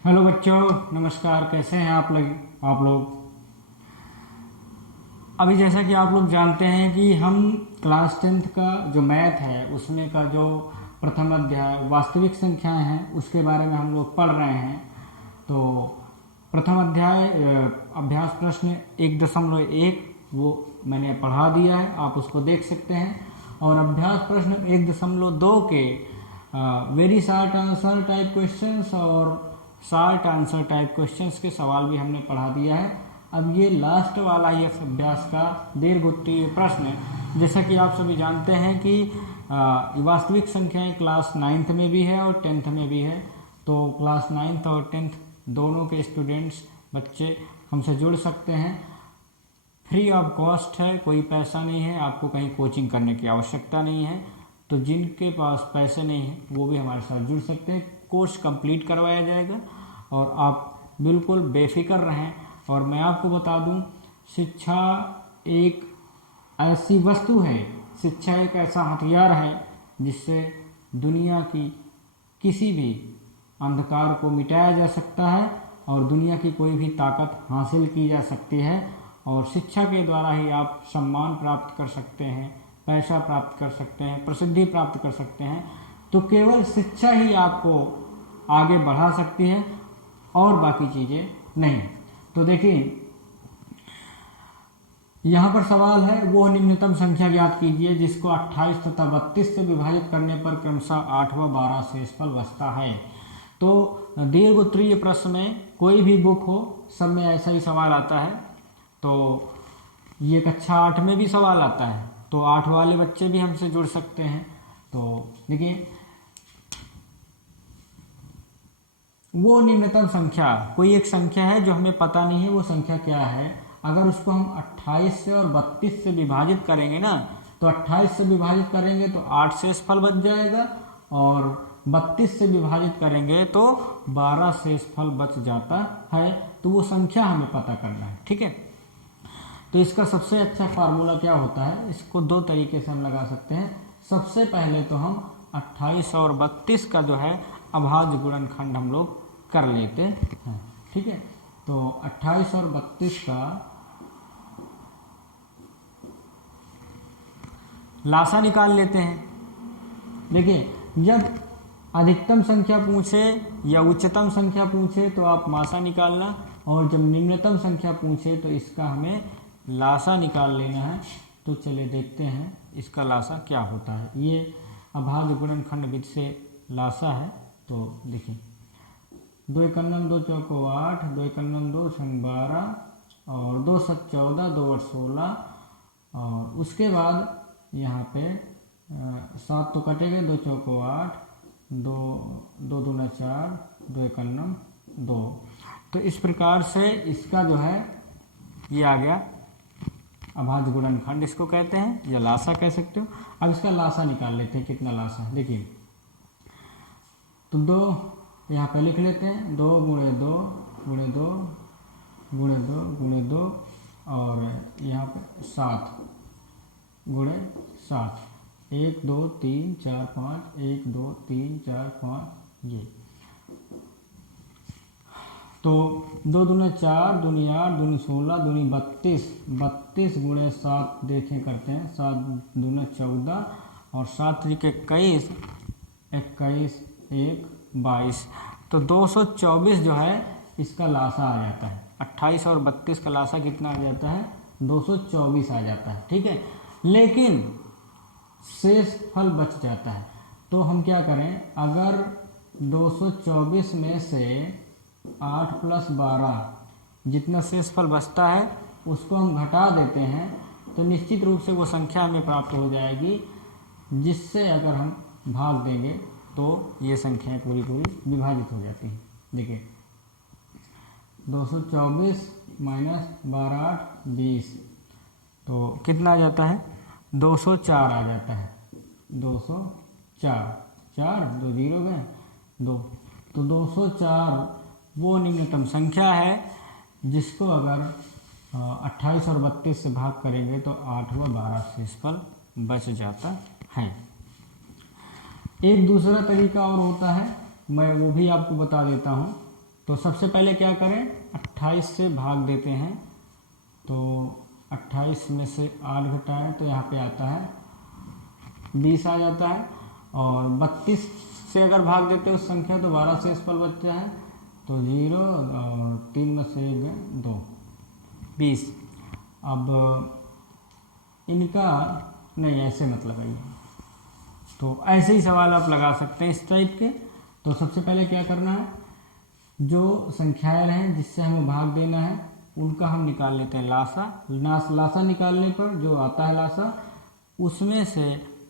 Hello बच्चों, नमस्कार। कैसे हैं आप लोग। अभी जैसा कि आप लोग जानते हैं कि हम क्लास 10th का जो मैथ है उसमें का जो प्रथम अध्याय वास्तविक संख्याएं हैं उसके बारे में हम लोग पढ़ रहे हैं। तो प्रथम अध्याय अभ्यास प्रश्न 1.1 वो मैंने पढ़ा दिया है, आप उसको देख सकते हैं। और अभ्यास प्रश्न 1.2 के very short answer type questions और शार्ट आंसर टाइप क्वेश्चंस के सवाल भी हमने पढ़ा दिया है। अब ये लास्ट वाला ही अभ्यास का दीर्घ उत्तरीय प्रश्न है। जैसा कि आप सभी जानते हैं कि वास्तविक संख्याएं क्लास 9th में भी है और 10th में भी है। तो क्लास 9th और 10th दोनों के स्टूडेंट्स बच्चे हमसे जुड़ सकते हैं। फ्री ऑफ कॉस्ट है, कोई पैसा नहीं है, आपको कहीं कोचिंग करने की आवश्यकता नहीं है। तो जिनके पास पैसे नहीं है वो भी हमारे साथ जुड़ सकते हैं। कोर्स कंप्लीट करवाया जाएगा और आप बिल्कुल बेफिक्र रहें। और मैं आपको बता दूं, शिक्षा एक ऐसी वस्तु है, शिक्षा एक ऐसा हथियार है जिससे दुनिया की किसी भी अंधकार को मिटाया जा सकता है और दुनिया की कोई भी ताकत हासिल की जा सकती है। और शिक्षा के द्वारा ही आप सम्मान प्राप्त कर सकते हैं, पैसा प्राप्त कर सकते हैं, प्रसिद्धि प्राप्त कर सकते हैं। तो केवल शिक्षा ही आपको आगे बढ़ा सकती है और बाकी चीज़ें नहीं। तो देखिए, यहाँ पर सवाल है, वो निम्नतम संख्या ज्ञात कीजिए जिसको 28 तथा 32 से विभाजित करने पर क्रमशः 8 व 12 शेषफल बचता है। तो दीर्घ उत्तरीय प्रश्न में कोई भी बुक हो, सब में ऐसा ही सवाल आता है। तो ये कक्षा 8 में भी सवाल आता है, तो 8 वाले बच्चे भी हमसे जुड़ सकते हैं। तो देखिए, वो निम्नतम संख्या, कोई एक संख्या है जो हमें पता नहीं है वो संख्या क्या है। अगर उसको हम 28 से और 32 से विभाजित करेंगे ना, तो 28 से विभाजित करेंगे तो 8 शेषफल बच जाएगा और 32 से विभाजित करेंगे तो 12 शेषफल बच जाता है। तो वो संख्या हमें पता करना है, ठीक है। तो इसका सबसे अच्छा फार्मूला क्या होता है, इसको दो तरीके से हम लगा सकते हैं। सबसे पहले तो हम 28 और 32 का जो है अभाज्य गुणनखंड हम लोग कर लेते हैं, ठीक है। तो 28 और 32 का लासा निकाल लेते हैं। देखिए, जब अधिकतम संख्या पूछे या उच्चतम संख्या पूछे तो आप मासा निकालना, और जब निम्नतम संख्या पूछे तो इसका हमें लासा निकाल लेना है। तो चलिए देखते हैं इसका लासा क्या होता है। ये अभाज्य गुणनखंड विधि से लासा है। तो देखिए, 2 एकन्नम 2 चौको 8, 2 एकन्नम 2 छंग 12 और 2 सत 14, 2 8 16। और उसके बाद यहाँ पे 7 तो कटेगा, 2 चौको 8, 2 2 दूना 4, 2 एकन्नम 2। तो इस प्रकार से इसका जो है ये आ गया अभाज्य गुणनखंड, इसको कहते हैं या लासा कह सकते हो। अब इसका लासा निकाल लेते हैं, कितना लासा है देखिए। तो 2 यहाँ पे लिख लेते हैं, 2 गुणे 2 गुणे 2 गुणे 2 गुणे 2 और यहाँ पे 7 गुणे 7, 1 2 3 4 5, 1 2 3 4 5 ये। तो 2 दूनी 4, दूनी 8, दूनी 16, दूनी 32, 32 गुणे 7 देखें करते हैं, 7 दूना 14 और 7 त्रिक 21, 21 1 22। तो 224 जो है इसका लासा आ जाता है। 28 और 32 का लासा कितना आ जाता है, 224 आ जाता है, ठीक है। लेकिन शेष फल बच जाता है। तो हम क्या करें, अगर 224 में से 8 + 12 जितना शेषफल बचता है उसको हम घटा देते हैं, तो निश्चित रूप से वो संख्या हमें प्राप्त हो जाएगी जिससे अगर हम भाग देंगे तो ये संख्याएं पूरी पूरी विभाजित हो जाती हैं। देखिए, 224 - 12 8 20, तो कितना आ जाता है, 204 आ जाता है। 204, 4 2 0 गए 2, तो 204 वो निम्नतम संख्या है जिसको अगर 28 और 32 से भाग करेंगे तो 8 व 12 शेषफल बच जाता है। एक दूसरा तरीका और होता है, मैं वो भी आपको बता देता हूँ। तो सबसे पहले क्या करें, 28 से भाग देते हैं। तो 28 में से 8 घटाएं तो यहाँ पे आता है 20 आ जाता है। और 32 से अगर भाग देते हैं उस संख्या तो 12 से शेषफल बचता है, तो 0 और 3 में से 1 गए 2, 20। अब इनका नहीं, ऐसे मत लगाइए, तो ऐसे ही सवाल आप लगा सकते हैं इस टाइप के। तो सबसे पहले क्या करना है, जो संख्याएं हैं जिससे हमें भाग देना है उनका हम निकाल लेते हैं लासा। लासा निकालने पर जो आता है लासा, उसमें से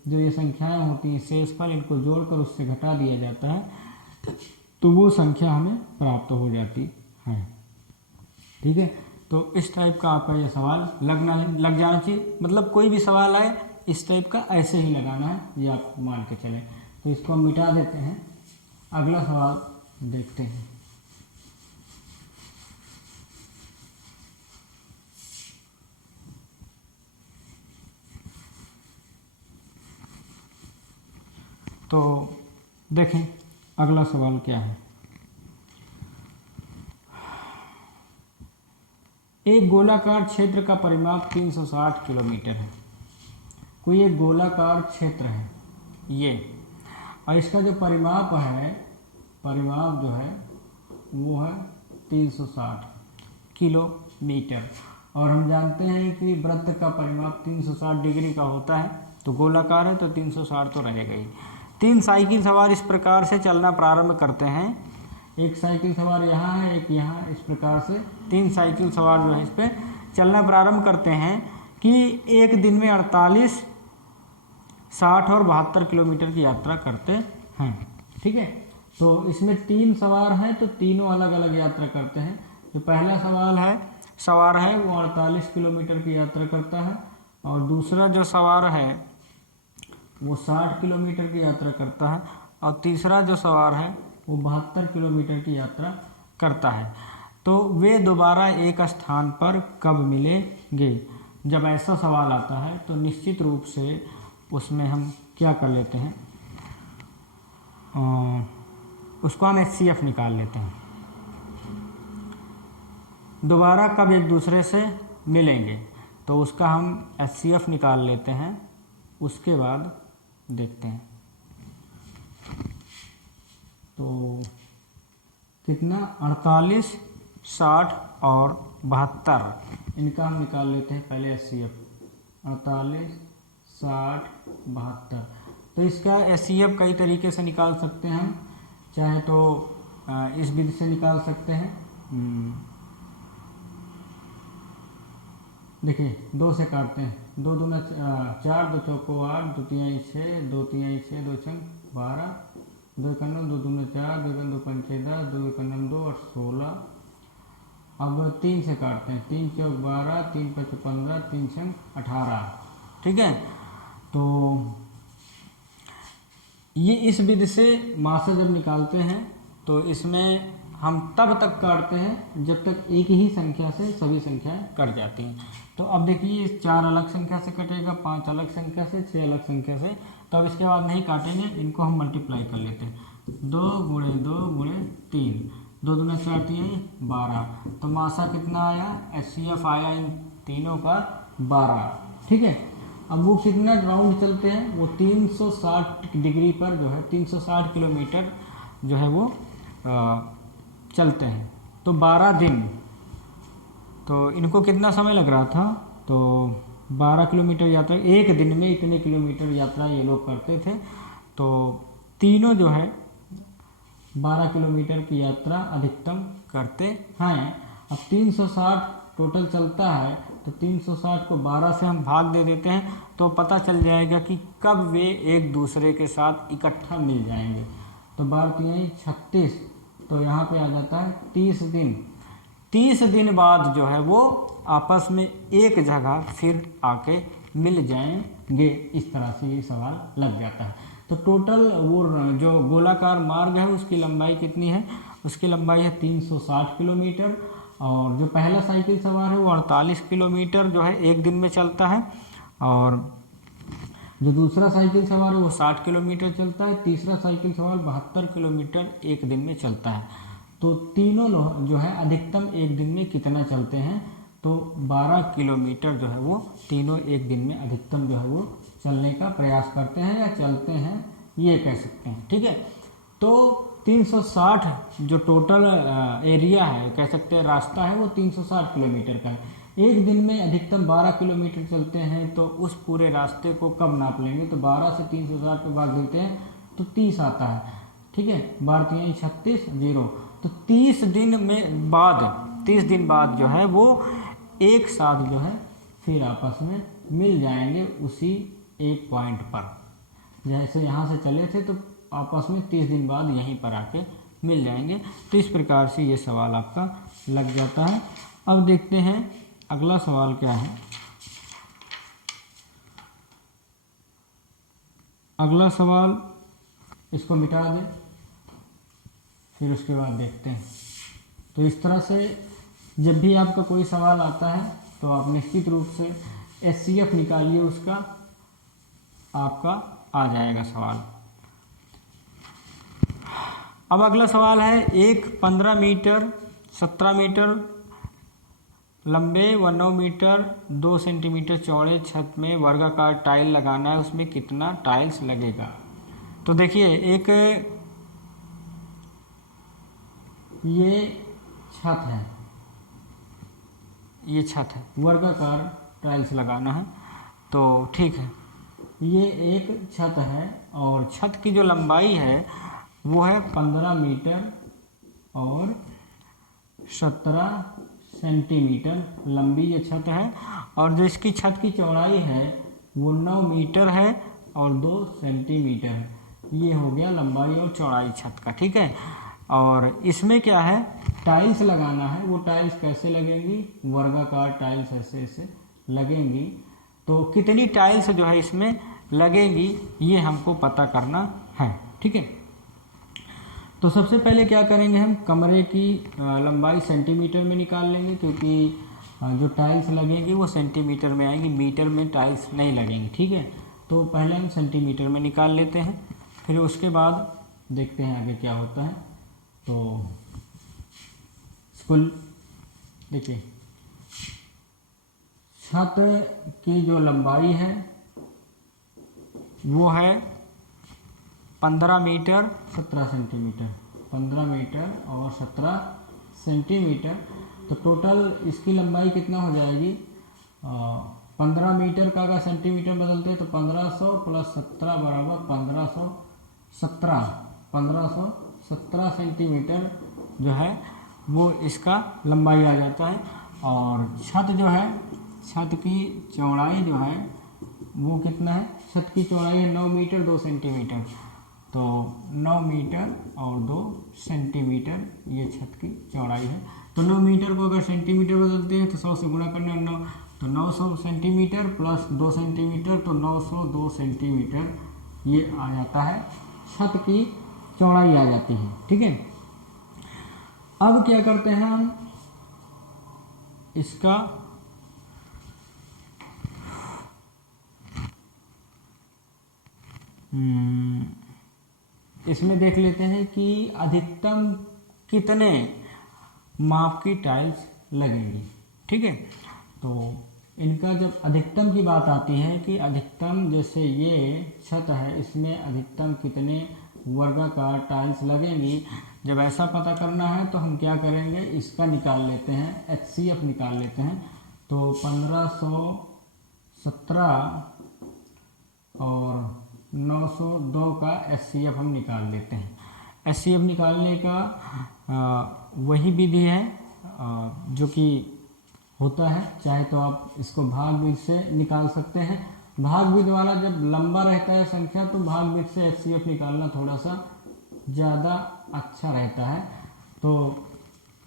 जो ये संख्याएं होती हैं शेषफल, इनको जोड़कर उससे घटा दिया जाता है, तो वो संख्या हमें प्राप्त हो जाती है। ठीक है, तो इस टाइप का आपका ये सवाल लग जाना चाहिए। मतलब कोई भी सवाल आए इस टाइप का ऐसे ही लगाना है, ये आप मान के चलें। तो इसको हम मिटा देते हैं, अगला सवाल देखते हैं। तो देखें अगला सवाल क्या है। एक गोलाकार क्षेत्र का परिमाप 360 किलोमीटर है। कोई एक गोलाकार क्षेत्र है ये, और इसका जो परिमाप जो है वो है 360 किलोमीटर। और हम जानते हैं कि वृत्त का परिमाप 360 डिग्री का होता है, तो गोलाकार है तो 360 तो रहेगा ही। 3 साइकिल सवार इस प्रकार से चलना प्रारंभ करते हैं। एक साइकिल सवार यहाँ है, एक यहाँ, इस प्रकार से 3 साइकिल सवार जो है इस पर चलना प्रारंभ करते हैं कि एक दिन में 48, 60 और 72 किलोमीटर की यात्रा करते हैं। ठीक है, तो इसमें 3 सवार हैं तो तीनों अलग अलग यात्रा करते हैं। जो पहला सवार है वो 48 किलोमीटर की यात्रा करता है, और दूसरा जो सवार है वो 60 किलोमीटर की यात्रा करता है, और तीसरा जो सवार है वो 72 किलोमीटर की यात्रा करता है। तो वे दोबारा एक स्थान पर कब मिलेंगे? जब ऐसा सवाल आता है तो निश्चित रूप से उसमें हम क्या कर लेते हैं, उसको हम HCF निकाल लेते हैं। दोबारा कब एक दूसरे से मिलेंगे, तो उसका हम HCF निकाल लेते हैं। उसके बाद देखते हैं तो कितना, 48, 60 और 72, इनका हम निकाल लेते हैं पहले HCF। 48, 60, 72। तो इसका HCF कई तरीके से निकाल सकते हैं हम, चाहे तो इस विधि से निकाल सकते हैं। देखिए 2 से काटते हैं, 2 दूना 4, 2 चौको 8, 2 तिहाई 6, 2 तिहाई 6, 2 छंग 12, 2 एक 9, 2 दूना 4, 2 2 पंचे 10, 2 एक 9 2 और 16। अब 3 से काटते हैं, 3 चौक 12, 3 5 15, 3 छंग 18। ठीक है, तो ये इस विधि से मासा जब निकालते हैं तो इसमें हम तब तक काटते हैं जब तक एक ही संख्या से सभी संख्याएं कट जाती हैं। तो अब देखिए 4 अलग संख्या से कटेगा, 5 अलग संख्या से, 6 अलग संख्या से। तो अब इसके बाद नहीं काटेंगे, इनको हम मल्टीप्लाई कर लेते हैं। 2 गुणे 2 गुणे 3, 2 दूना 4 3 12। तो मासा कितना आया, HCF आया इन तीनों का 12। ठीक है, अब वो कितना राउंड चलते हैं, वो 360 डिग्री पर जो है 360 किलोमीटर जो है वो चलते हैं। तो 12 दिन, तो इनको कितना समय लग रहा था, तो 12 किलोमीटर यात्रा, एक दिन में इतने किलोमीटर यात्रा ये लोग करते थे। तो तीनों जो है 12 किलोमीटर की यात्रा अधिकतम करते हैं। अब 360 टोटल चलता है, तो 360 को 12 से हम भाग दे देते हैं, तो पता चल जाएगा कि कब वे एक दूसरे के साथ इकट्ठा मिल जाएंगे। तो 12 3 36, तो यहाँ पे आ जाता है 30 दिन। 30 दिन बाद जो है वो आपस में एक जगह फिर आके मिल जाएंगे। इस तरह से ये सवाल लग जाता है। तो टोटल वो जो गोलाकार मार्ग है उसकी लंबाई कितनी है, उसकी लंबाई है 360 किलोमीटर। और जो पहला साइकिल सवार है वो 48 किलोमीटर जो है एक दिन में चलता है, और जो दूसरा साइकिल सवार है वो 60 किलोमीटर चलता है। तीसरा साइकिल सवार 72 किलोमीटर एक दिन में चलता है। तो तीनों जो है अधिकतम एक दिन में कितना चलते हैं, तो 12 किलोमीटर जो है वो तीनों एक दिन में अधिकतम जो है वो चलने का प्रयास करते हैं या चलते हैं, ये कह सकते हैं। ठीक है, तो 360 जो टोटल एरिया है, कह सकते हैं रास्ता है, वो 360 किलोमीटर का है। एक दिन में अधिकतम 12 किलोमीटर चलते हैं, तो उस पूरे रास्ते को कब नाप लेंगे, तो 12 से 360 पे भाग देते हैं तो 30 आता है। ठीक है, 12 36 0, तो 30 दिन में बाद 30 दिन बाद जो है वो एक साथ जो है फिर आपस में मिल जाएंगे उसी एक पॉइंट पर। जैसे यहाँ से चले थे तो आपस में 30 दिन बाद यहीं पर आके मिल जाएंगे। तो इस प्रकार से ये सवाल आपका लग जाता है। अब देखते हैं अगला सवाल क्या है। अगला सवाल इसको मिटा दें, फिर उसके बाद देखते हैं। तो इस तरह से जब भी आपका कोई सवाल आता है तो आप निश्चित रूप से HCF निकालिए, उसका आपका आ जाएगा सवाल। अब अगला सवाल है, एक 15 मीटर 17 मीटर लंबे व 9 मीटर 2 सेंटीमीटर चौड़े छत में वर्गाकार टाइल लगाना है, उसमें कितना टाइल्स लगेगा। तो देखिए, एक ये छत है, ये छत है, वर्गाकार टाइल्स लगाना है, तो ठीक है, ये एक छत है और छत की जो लंबाई है वो है 15 मीटर और 17 सेंटीमीटर लंबी ये छत है, और जो इसकी छत की चौड़ाई है वो 9 मीटर है और 2 सेंटीमीटर है। ये हो गया लंबाई और चौड़ाई छत का। ठीक है, और इसमें क्या है, टाइल्स लगाना है। वो टाइल्स कैसे लगेंगी, वर्गाकार टाइल्स ऐसे ऐसे लगेंगी। तो कितनी टाइल्स जो है इसमें लगेंगी ये हमको पता करना है। ठीक है, तो सबसे पहले क्या करेंगे, हम कमरे की लंबाई सेंटीमीटर में निकाल लेंगे, क्योंकि जो टाइल्स लगेंगी वो सेंटीमीटर में आएंगी, मीटर में टाइल्स नहीं लगेंगी। ठीक है, तो पहले हम सेंटीमीटर में निकाल लेते हैं, फिर उसके बाद देखते हैं आगे क्या होता है। तो कुल देखिए, छत की जो लंबाई है वो है 15 मीटर 17 सेंटीमीटर, 15 मीटर और 17 सेंटीमीटर। तो टोटल इसकी लंबाई कितना हो जाएगी, 15 मीटर का अगर सेंटीमीटर बदलते हैं तो 1500 प्लस 17 बराबर 1517 सेंटीमीटर जो है वो इसका लंबाई आ जाता है। और छत जो है, छत की चौड़ाई जो है वो कितना है, छत की चौड़ाई है 9 मीटर 2 सेंटीमीटर, तो 9 मीटर और 2 सेंटीमीटर ये छत की चौड़ाई है। तो 9 मीटर को अगर सेंटीमीटर बदलते हैं तो 100 से गुणा करना है 9, तो 900 सेंटीमीटर प्लस 2 सेंटीमीटर, तो 902 सेंटीमीटर ये आ जाता है, छत की चौड़ाई आ जाती है। ठीक है, अब क्या करते हैं हम, इसका इसमें देख लेते हैं कि अधिकतम कितने माप की टाइल्स लगेंगी। ठीक है, तो इनका जब अधिकतम की बात आती है कि अधिकतम, जैसे ये छत है इसमें अधिकतम कितने वर्गाकार टाइल्स लगेंगी, जब ऐसा पता करना है तो हम क्या करेंगे, इसका निकाल लेते हैं, HCF निकाल लेते हैं। तो 1517 और 902 का HCF हम निकाल लेते हैं। HCF निकालने का वही विधि है जो कि होता है, चाहे तो आप इसको भाग विधि से निकाल सकते हैं। भाग विधि वाला जब लंबा रहता है संख्या तो भाग विधि से HCF निकालना थोड़ा सा ज़्यादा अच्छा रहता है। तो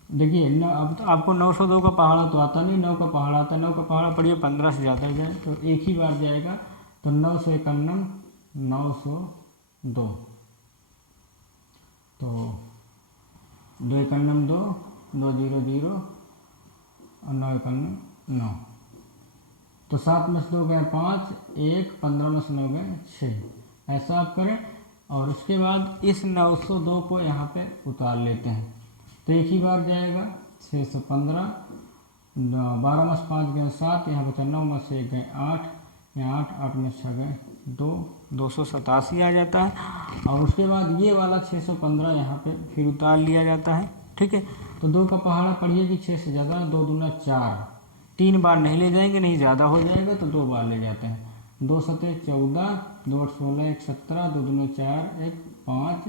देखिए, अब तो आपको 902 का पहाड़ा तो आता नहीं, 9 का पहाड़ा आता है, 9 का पहाड़ा पढ़िए 15 से ज़्यादा जाए तो एक ही बार जाएगा, तो 951 902, तो 2 1 2 2 0 0 और 9 1 9, तो 7 में से 2 गए 5, 1 15 में से 9 गए 6, ऐसा आप करें। और उसके बाद इस 902 को यहाँ पे उतार लेते हैं, तो एक ही बार जाएगा 615, 12 में 5 गए 7, यहाँ बचा 9 में से 1 गए 8, यहाँ 8, 8 में 6 गए 2, 287 आ जाता है। और उसके बाद ये वाला 615 यहाँ पे फिर उतार लिया जाता है। ठीक है, तो 2 का पहाड़ा पढ़िए कि 6 से ज़्यादा, 2 दूना 4, 3 बार नहीं ले जाएंगे, नहीं ज़्यादा हो जाएगा तो 2 बार ले जाते हैं। 2 सते 14, 2 8 16, 1 17, 2 दूना 4, 1 5,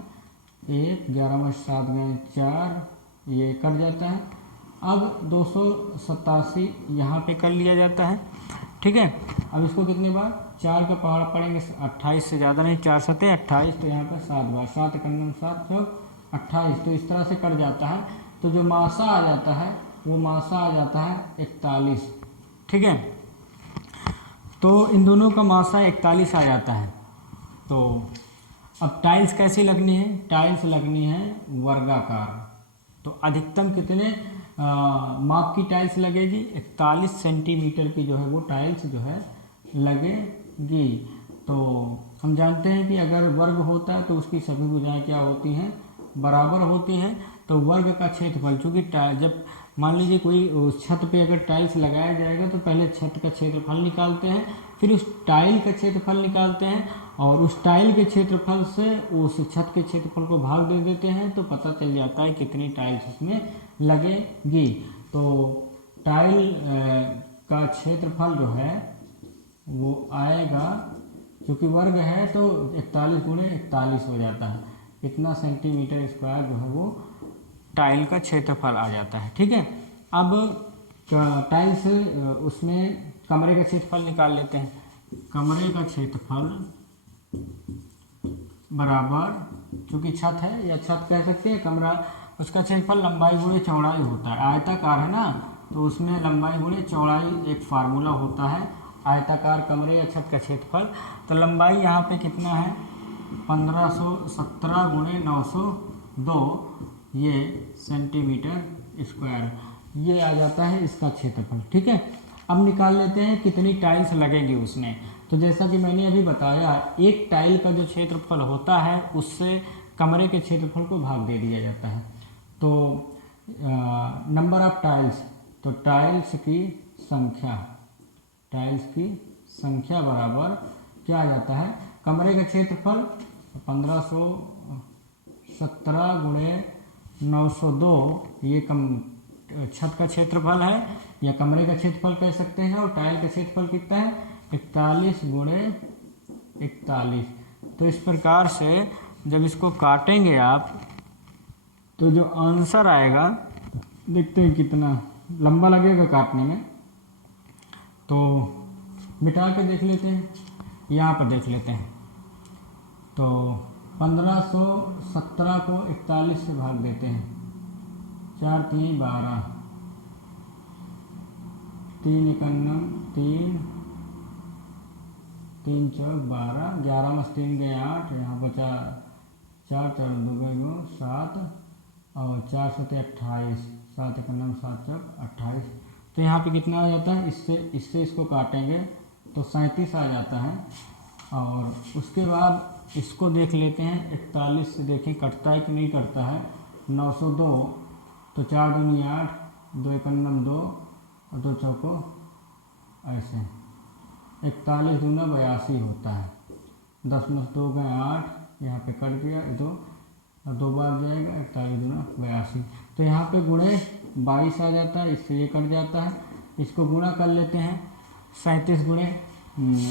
1 11 में 7 गए 4, ये कट जाता है। अब 287 यहाँ पे कर लिया जाता है। ठीक है, अब इसको कितनी बार, 4 का पहाड़ा पड़ेंगे 28 से ज़्यादा नहीं, 4 सते 28, तो यहाँ पे 7 बार, 7 एकम 7 चौक 28, तो इस तरह से कट जाता है। तो जो मासा आ जाता है वो मासा आ जाता है 41। ठीक है, तो इन दोनों का मासा 41 आ जाता है। तो अब टाइल्स कैसी लगनी है, टाइल्स लगनी है वर्गाकार। तो अधिकतम कितने माप की टाइल्स लगेगी, 41 सेंटीमीटर की जो है वो टाइल्स जो है लगेगी। तो हम जानते हैं कि अगर वर्ग होता है तो उसकी सभी भुजाएं क्या होती हैं, बराबर होती हैं। तो वर्ग का क्षेत्रफल, चूँकि जब मान लीजिए कोई छत पे अगर टाइल्स लगाया जाएगा तो पहले छत का क्षेत्रफल निकालते हैं, फिर उस टाइल का क्षेत्रफल निकालते हैं, और उस टाइल के क्षेत्रफल से उस छत के क्षेत्रफल को भाग दे देते हैं, तो पता चल जाता है कितनी टाइल्स उसमें लगेगी। तो टाइल का क्षेत्रफल जो है वो आएगा, क्योंकि वर्ग है तो 41 गुणे 41 हो जाता है, इतना सेंटीमीटर स्क्वायर जो है वो टाइल का क्षेत्रफल आ जाता है। ठीक है, अब टाइल से उसमें कमरे का क्षेत्रफल निकाल लेते हैं। कमरे का क्षेत्रफल बराबर, क्योंकि छत है या छत कह सकते हैं कमरा, उसका क्षेत्रफल लंबाई गुणे चौड़ाई होता है। आयताकार है ना, तो उसमें लंबाई गुणे चौड़ाई एक फार्मूला होता है। आयताकार कमरे या छत का क्षेत्रफल, तो लंबाई यहाँ पे कितना है 1517 गुणे 902 ये सेंटीमीटर स्क्वायर, ये आ जाता है इसका क्षेत्रफल। ठीक है, अब निकाल लेते हैं कितनी टाइल्स लगेगी उसमें। तो जैसा कि मैंने अभी बताया, एक टाइल का जो क्षेत्रफल होता है उससे कमरे के क्षेत्रफल को भाग दे दिया जाता है। तो नंबर ऑफ टाइल्स, तो टाइल्स की संख्या बराबर क्या आ जाता है, कमरे का क्षेत्रफल 1517 गुणे 902, ये छत का क्षेत्रफल है या कमरे का क्षेत्रफल कह सकते हैं, और टाइल का क्षेत्रफल कितना है 41 गुणे 41। तो इस प्रकार से जब इसको काटेंगे आप, तो जो आंसर आएगा, देखते हैं कितना लंबा लगेगा काटने में, तो मिटा के देख लेते हैं, यहाँ पर देख लेते हैं। तो 1517 को 41 से भाग देते हैं, 4 3 12, 3 51 3, 3 4 12, 11 में 3 गए 8, यहाँ बचा 4 4 2 गए 7, और 4 7 28, 7 51 7 4 28। तो यहाँ पे कितना आ जाता है, इससे इसको काटेंगे तो 37 आ जाता है। और उसके बाद इसको देख लेते हैं, 41 से देखें कटता है कि नहीं कटता है। 902, तो 4 दूनी 8, 2 51 2, और 2 चौको ऐसे 41 दूना 82 होता है। 10 में 2 गए 8, यहाँ पे कट गया 2, और 2 बार जाएगा, 41 दूना 82। तो यहाँ पे गुणे 22 आ जाता है, इससे ये कट जाता है। इसको गुणा कर लेते हैं, 37 गुणे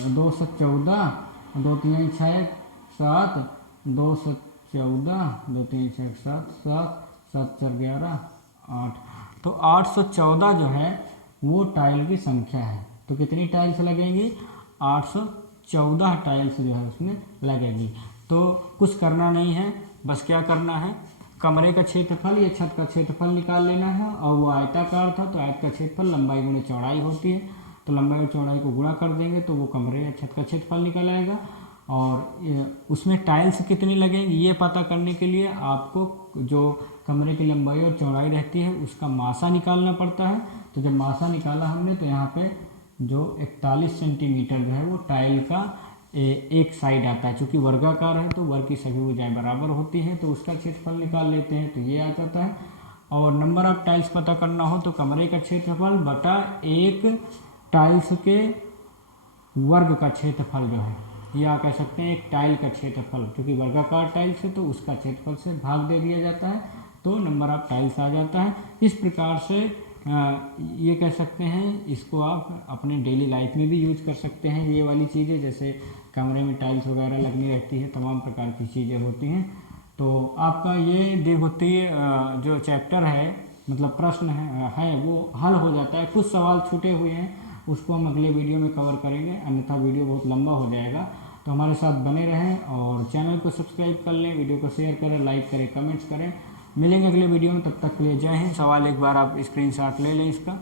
2 से 14, 2 3 6 7, 2 से 14, 2 3 6 7, 7 7 4 11 8। तो 814 जो है वो टाइल की संख्या है। तो कितनी टाइल्स लगेंगी, 814 टाइल्स जो है उसमें लगेगी। तो कुछ करना नहीं है, बस क्या करना है, कमरे का क्षेत्रफल या छत का क्षेत्रफल निकाल लेना है। और वो आयताकार था तो आयत का क्षेत्रफल लंबाई गुणे चौड़ाई होती है, तो लंबाई और चौड़ाई को गुणा कर देंगे तो वो कमरे या छत का क्षेत्रफल निकल आएगा। और उसमें टाइल्स कितनी लगेंगी ये पता करने के लिए आपको जो कमरे की लंबाई और चौड़ाई रहती है उसका मासा निकालना पड़ता है। तो जब मासा निकाला हमने, तो यहाँ पे जो 41 सेंटीमीटर जो है वो टाइल का एक साइड आता है। चूँकि वर्गाकार है तो वर्ग की सभी भुजाएं बराबर होती हैं, तो उसका क्षेत्रफल निकाल लेते हैं, तो ये आ जाता है। और नंबर ऑफ टाइल्स पता करना हो तो कमरे का क्षेत्रफल बटा एक टाइल्स के वर्ग का क्षेत्रफल जो है, या कह सकते हैं एक टाइल का क्षेत्रफल, क्योंकि वर्गाकार टाइल्स है तो उसका क्षेत्रफल से भाग दे दिया जाता है तो नंबर ऑफ टाइल्स आ जाता है। इस प्रकार से ये कह सकते हैं, इसको आप अपने डेली लाइफ में भी यूज कर सकते हैं। ये वाली चीज़ें जैसे कमरे में टाइल्स वगैरह लगनी रहती है, तमाम प्रकार की चीज़ें होती हैं। तो आपका ये होती जो चैप्टर है, मतलब प्रश्न है वो हल हो जाता है। कुछ सवाल छूटे हुए हैं, उसको हम अगले वीडियो में कवर करेंगे, अन्यथा वीडियो बहुत लंबा हो जाएगा। तो हमारे साथ बने रहें और चैनल को सब्सक्राइब कर लें, वीडियो को शेयर करें, लाइक करें, कमेंट्स करें। मिलेंगे अगले वीडियो में, तब तक के लिए जय हिंद। सवाल एक बार आप स्क्रीनशॉट ले लें इसका।